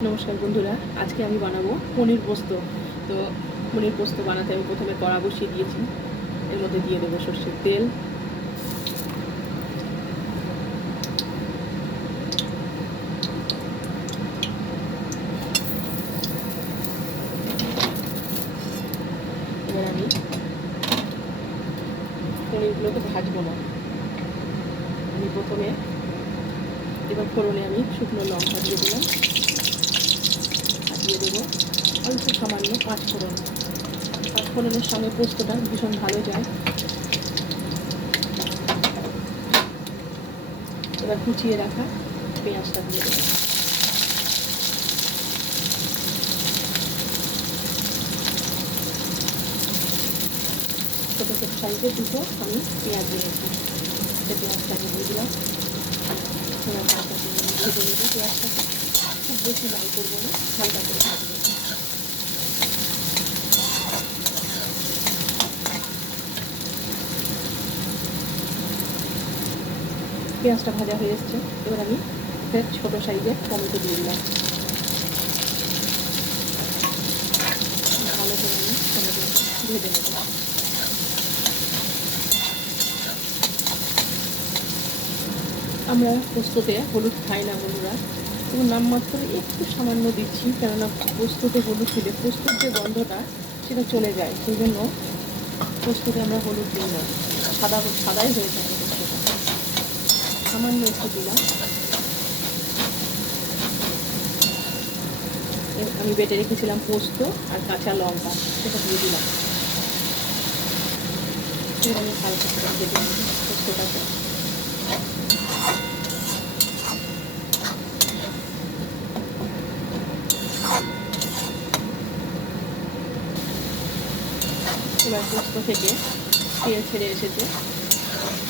নমস্কার বন্ধুরা, আজকে আমি বানাবো পনির পোস্ত। তো পনির পোস্ত বানাতে আমি প্রথমে কড়া বসিয়ে দিয়েছি। এর মধ্যে দিয়ে দেবো সর্ষের তেল, এবার আমি পনিরগুলোকে ভাজবো না। আমি প্রথমে এবার ফোড়নে আমি শুকনো লঙ্কা দিয়ে দিলাম, আর দিয়ে দেবো অল্প সামান্য পাঁচফোড়ন। পাঁচফোড়নের সঙ্গে পোস্তটা ভীষণ ভালো যায়। এবার কুচিয়ে রাখা পেঁয়াজটা দিয়ে দেবো। ছোটো ছোটো সাইজের দুটো আমি পেঁয়াজ নিয়েছি, সে পেঁয়াজটা আমি দিয়ে দিলাম। এবার হালকা করে ভেজে নেবো পেঁয়াজটাকে, খুব বেশি লাল করবো না, হালকা করে ভাজবো। পেঁয়াজটা ভাজা হয়ে এসছে, এবার আমি ছোটো সাইজের টমেটো দিয়ে দিলাম। ভালো করে আমি টমেটো ভেজে নেব। আমরা পোস্ততে হলুদ খাই না বন্ধুরা, এবং নামমাত্র একটু সামান্য দিচ্ছি, কেননা পোস্ততে হলুদ দিলে পোস্তর যে গন্ধটা সেটা চলে যায়, সেই জন্য পোস্ততে আমরা হলুদ দিই না। সাদাই হয়ে থাকে পোস্তটা, সামান্য একটু দিলাম। আমি বেটে রেখেছিলাম পোস্ত আর কাঁচা লঙ্কা, সেটা দিয়ে দিলাম। এবার আমি হালকা করে ভেজে নেব পোস্তটাকে। এবার পোস্ত থেকে তেল ছেড়ে এসেছে,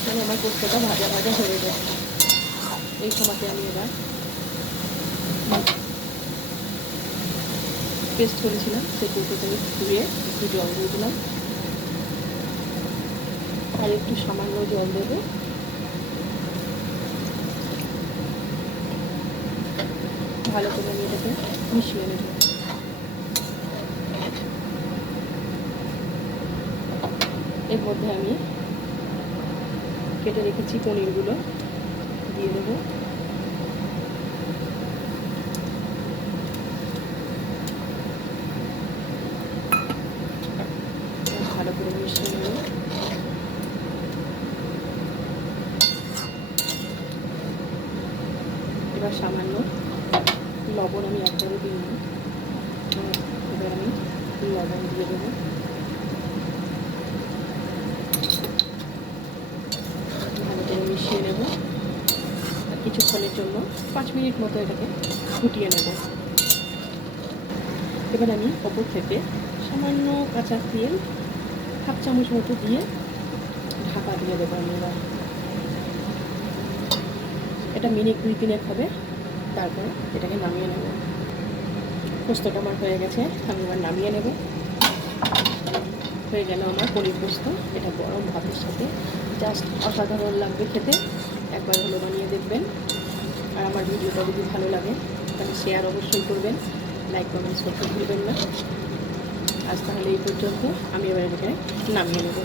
মানে আমার পোস্তটা ভাজা ভাজা হয়ে গেছে। এই সময়তে আমি এবার পেস্ট করেছিলাম সেই পোস্তটা আমি ধুয়ে একটু জল দিয়ে দিলাম, আর একটু সামান্য জল দেবো। ভালো করে আমি এটাকে মিশিয়ে নেব। এর মধ্যে আমি কেটে রেখেছি পনিরগুলো দিয়ে দেবো। ভালো করে মিশিয়ে নেব। এবার সামান্য লবণ আমি একবারও দিই না, এবার আমি লবণ দিয়ে দেবো। ভালো করে মিশিয়ে নেব, আর কিছুক্ষণের জন্য 5 মিনিট মতো এটাকে ফুটিয়ে নেব। এবার আমি ওপর থেকে সামান্য কাঁচা তেল 1/2 চামচ মতো দিয়ে ঢাকা দিয়ে দেবো। আমি এবার এটা মিনিট 2-3 হবে, তারপর এটাকে নামিয়ে নেব। পোস্তটা আমার হয়ে গেছে, আমি এবার নামিয়ে নেব। হয়ে গেল আমার পনির পোস্ত। এটা গরম ভাতের সাথে জাস্ট অসাধারণ লাগবে খেতে। একবার হলো বানিয়ে দেখবেন। আর আমার ভিডিওটা যদি ভালো লাগে তাহলে শেয়ার অবশ্যই করবেন, লাইক কমেন্টস করতে ভুলবেন না। আজ তাহলে এই পর্যন্ত, আমি এবার এটাকে নামিয়ে নেব।